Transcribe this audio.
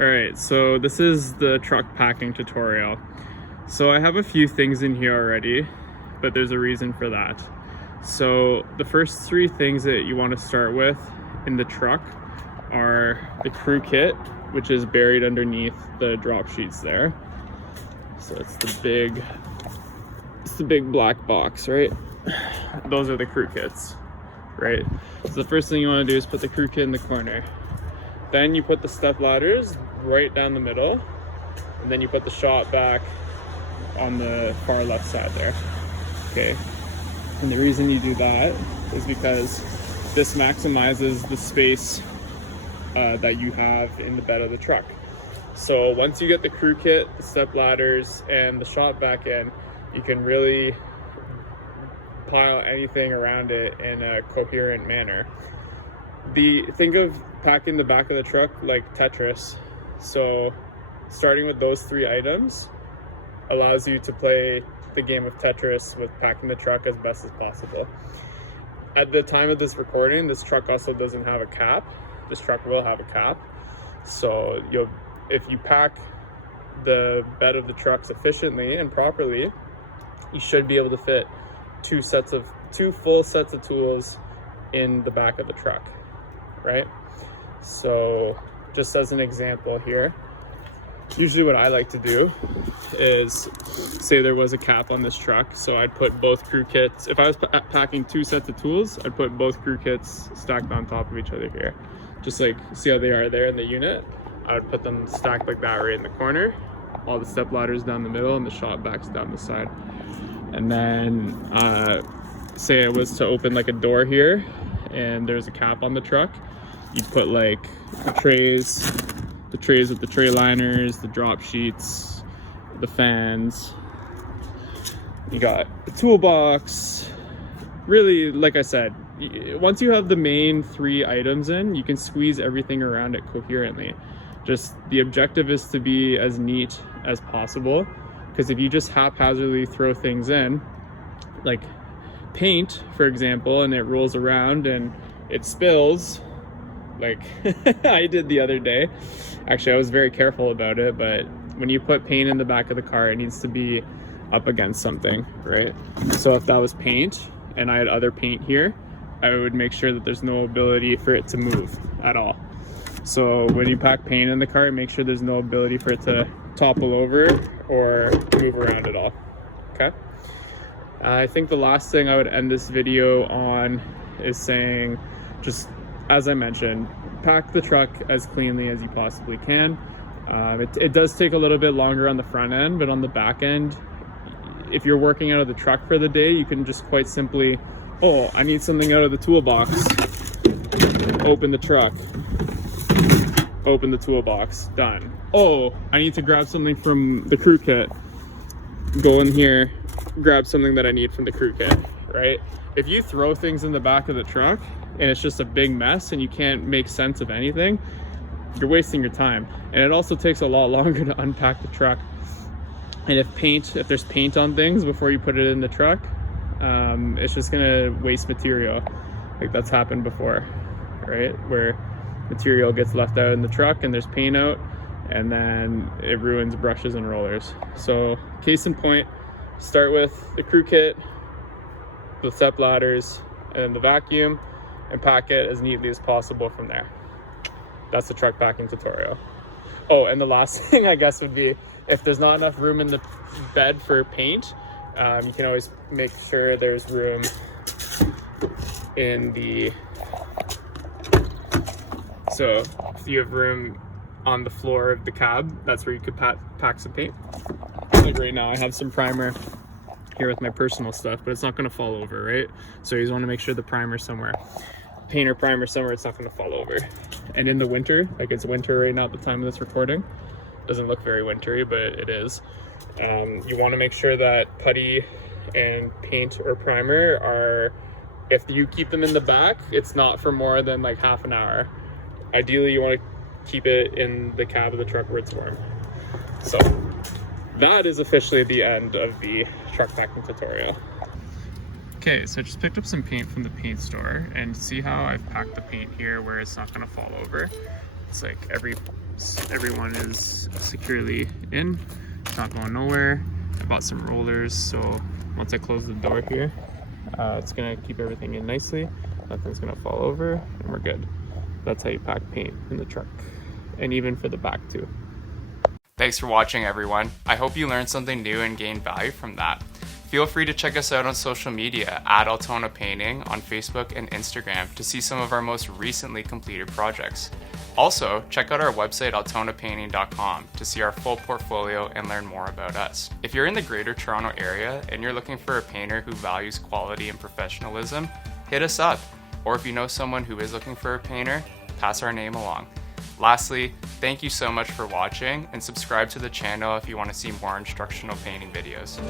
All right, so this is the truck packing tutorial. So I have a few things in here already, but there's a reason for that. So the first three things that you want to start with in the truck are the crew kit, which is buried underneath the drop sheets there. So it's the big black box, right? Those are the crew kits, right? So the first thing you want to do is put the crew kit in the corner. Then you put the step ladders right down the middle, and then you put the shot back on the far left side there. Okay, and the reason you do that is because this maximizes the space that you have in the bed of the truck. So once you get the crew kit, the step ladders, and the shot back in, you can really pile anything around it in a coherent manner. Think of packing the back of the truck like Tetris. So starting with those three items allows you to play the game of Tetris with packing the truck as best as possible. At the time of this recording, this truck also doesn't have a cap. This truck will have a cap. So if you pack the bed of the truck sufficiently and properly, you should be able to fit two full sets of tools in the back of the truck, right? So just as an example here, usually what I like to do is, say there was a cap on this truck, so I'd put both crew kits. If I was packing two sets of tools, I'd put both crew kits stacked on top of each other here. Just like, see how they are there in the unit? I would put them stacked like that right in the corner, all the step ladders down the middle and the shot backs down the side. And then say I was to open like a door here and there's a cap on the truck, you'd put like the trays with the tray liners, the drop sheets, the fans. You got the toolbox. Really, like I said, once you have the main three items in, you can squeeze everything around it coherently. Just the objective is to be as neat as possible, because if you just haphazardly throw things in, like paint, for example, and it rolls around and it spills, like I did the other day. Actually, I was very careful about it, but when you put paint in the back of the car, it needs to be up against something, right? So if that was paint and I had other paint here, I would make sure that there's no ability for it to move at all. So when you pack paint in the car, make sure there's no ability for it to topple over or move around at all, okay? I think the last thing I would end this video on is saying, just as I mentioned, pack the truck as cleanly as you possibly can. It does take a little bit longer on the front end, but on the back end, if you're working out of the truck for the day, you can just quite simply, oh, I need something out of the toolbox. Open the truck. Open the toolbox. Done. Oh, I need to grab something from the crew kit. Go in here, grab something that I need from the crew kit, right? If you throw things in the back of the truck and it's just a big mess and you can't make sense of anything, you're wasting your time. And it also takes a lot longer to unpack the truck. And if there's paint on things before you put it in the truck, it's just gonna waste material. Like that's happened before, right? Where material gets left out in the truck and there's paint out, and then it ruins brushes and rollers. So case in point, start with the crew kit, the step ladders, and the vacuum, and pack it as neatly as possible from there. That's the truck packing tutorial. Oh, and the last thing I guess would be, if there's not enough room in the bed for paint, you can always make sure there's room in the, so if you have room on the floor of the cab, that's where you could pack some paint. Like right now I have some primer here with my personal stuff, but it's not going to fall over, right? So you just want to make sure the primer's somewhere, paint or primer somewhere it's not going to fall over. And in the winter, like it's winter right now at the time of this recording, doesn't look very wintry, but it is. You want to make sure that putty and paint or primer are, if you keep them in the back, it's not for more than like half an hour. Ideally you want to keep it in the cab of the truck where it's warm. So that is officially the end of the truck packing tutorial. Okay, so I just picked up some paint from the paint store, and see how I've packed the paint here where it's not going to fall over. It's like every everyone is securely in. It's not going nowhere. I bought some rollers, so once I close the door here, it's gonna keep everything in nicely. Nothing's gonna fall over, and we're good. That's how you pack paint in the truck, and even for the back too. Thanks for watching, everyone. I hope you learned something new and gained value from that. Feel free to check us out on social media at Altona Painting on Facebook and Instagram to see some of our most recently completed projects. Also, check out our website altonapainting.com to see our full portfolio and learn more about us. If you're in the Greater Toronto area and you're looking for a painter who values quality and professionalism, hit us up. Or if you know someone who is looking for a painter, pass our name along. Lastly, thank you so much for watching, and subscribe to the channel if you want to see more instructional painting videos.